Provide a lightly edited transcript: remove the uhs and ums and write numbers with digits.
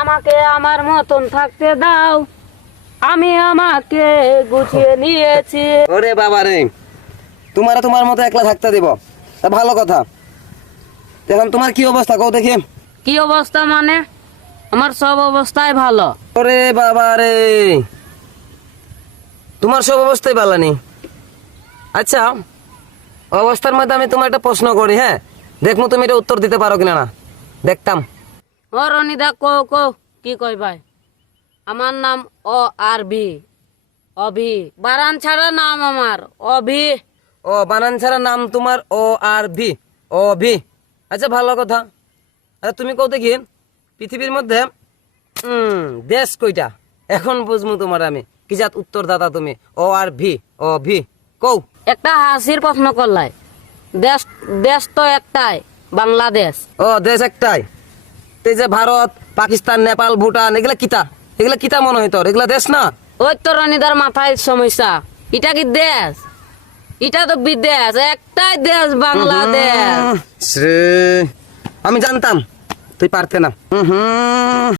আমাকে আমার মতন থাকতে দাও, আমি আমাকে গুছিয়ে নিয়েছি। ওরে বাবা রে, তোমার মতো একলা থাকতে দেব, তা ভালো কথা। এখন তোমার কি অবস্থা কও দেখি। কি অবস্থা মানে? আমার সব অবস্থায় ভালো। ওরে বাবা রে, তোমার সব অবস্থাই ভালো নেই। আচ্ছা, অবস্থার মধ্যে আমি তোমার একটা প্রশ্ন করি, হ্যাঁ, দেখবো তুমি এটা উত্তর দিতে পারো কিনা না, দেখতাম। ও রনিদা, কো কো কি কই ভাই? আমার নাম ও আর ভি, অভি। বারান ছাড়া নাম আমার অভি। ও বানান ছাড়া নাম তোমার ও আর ভি, ও ভি। আচ্ছা ভালো কথা। আচ্ছা তুমি কও দেখি, পৃথিবীর মধ্যে দেশ কয়টা? এখন বুঝবো তোমার আমি কি জাত উত্তরদাতা তুমি। ও আর ভি, ও ভি, কও। একটা হাসির প্রশ্ন করলাই। দেশ দেশ তো একটাই, বাংলাদেশ। ও দেশ একটাই। এই যে ভারত, পাকিস্তান, নেপাল, ভুটান, এগুলা কিতা? এগুলা কিতা মনে হয় তোর? এগুলা দেশ না? ওই তো রনিদার মাথায় সমস্যা। এটা কি দেশ? এটা তো বিদেশ। একটাই দেশ, বাংলাদেশ। শ্রে, আমি জানতাম তুই পারতে না।